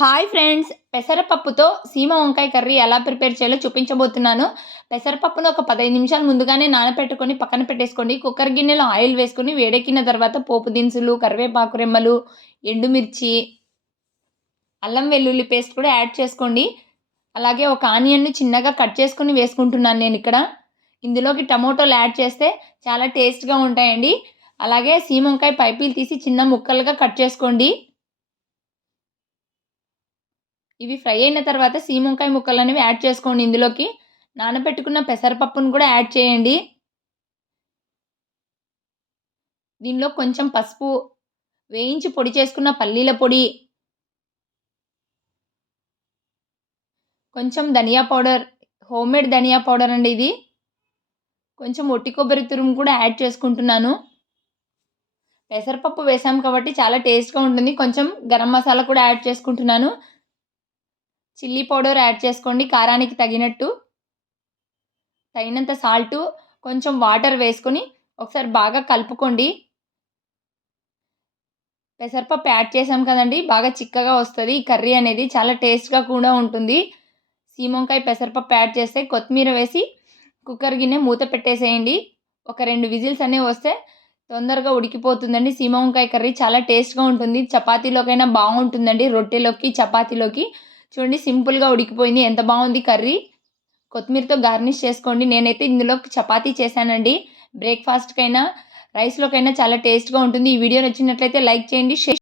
Hi friends పెసరపప్పుతో సీమ వంకాయ curry ఎలా ప్రిపేర్ చేయాలో చూపించబోతున్నాను. పెసరపప్పును ఒక పదహైదు నిమిషాలు ముందుగానే నానపెట్టుకొని పక్కన పెట్టేసుకోండి. కుక్కర్ గిన్నెలో ఆయిల్ వేసుకొని వేడెక్కిన తర్వాత పోపు దినుసులు కరివేపాకు రెమ్మలు ఎండుమిర్చి అల్లం వెల్లుల్లి పేస్ట్ కూడా యాడ్ చేసుకోండి. అలాగే ఒక ఆనియన్ని చిన్నగా కట్ చేసుకొని వేసుకుంటున్నాను నేను ఇక్కడ. ఇందులోకి టమోటోలు యాడ్ చేస్తే చాలా టేస్ట్గా ఉంటాయండి. అలాగే సీమ వంకాయ పైపీలు తీసి చిన్న ముక్కలుగా కట్ చేసుకోండి. ఇవి ఫ్రై అయిన తర్వాత సీమంకాయ ముక్కలు అనేవి యాడ్ చేసుకోండి ఇందులోకి. నానబెట్టుకున్న పెసరపప్పును కూడా యాడ్ చేయండి. దీనిలో కొంచెం పసుపు వేయించి పొడి చేసుకున్న పల్లీల పొడి కొంచెం ధనియా పౌడర్ హోమ్మేడ్ ధనియా పౌడర్ అండి ఇది. కొంచెం ఒట్టి కొబ్బరి తురుము కూడా యాడ్ చేసుకుంటున్నాను. పెసరపప్పు వేసాం కాబట్టి చాలా టేస్ట్గా ఉంటుంది. కొంచెం గరం మసాలా కూడా యాడ్ చేసుకుంటున్నాను. చిల్లీ పౌడర్ యాడ్ చేసుకోండి కారానికి తగినట్టు. తగినంత సాల్టు కొంచెం వాటర్ వేసుకొని ఒకసారి బాగా కలుపుకోండి. పెసరపప్పు యాడ్ చేసాం కదండి బాగా చిక్కగా వస్తుంది. ఈ కర్రీ అనేది చాలా టేస్ట్గా కూడా ఉంటుంది. సీమంకాయ పెసరపప్పు యాడ్ చేస్తే కొత్తిమీర వేసి కుక్కర్ గిన్నె మూత పెట్టేసేయండి. ఒక రెండు విజిల్స్ అనేవి వస్తే తొందరగా ఉడికిపోతుందండి. సీమ వంకాయ కర్రీ చాలా టేస్ట్గా ఉంటుంది. చపాతీలోకైనా బాగుంటుందండి. రొట్టెలోకి చపాతీలోకి చూడండి సింపుల్గా ఉడికిపోయింది. ఎంత బాగుంది కర్రీ. కొత్తిమీరతో గార్నిష్ చేసుకోండి. నేనైతే ఇందులో చపాతీ చేశానండి. బ్రేక్ఫాస్ట్కైనా రైస్లోకైనా చాలా టేస్ట్గా ఉంటుంది. ఈ వీడియో నచ్చినట్లయితే లైక్ చేయండి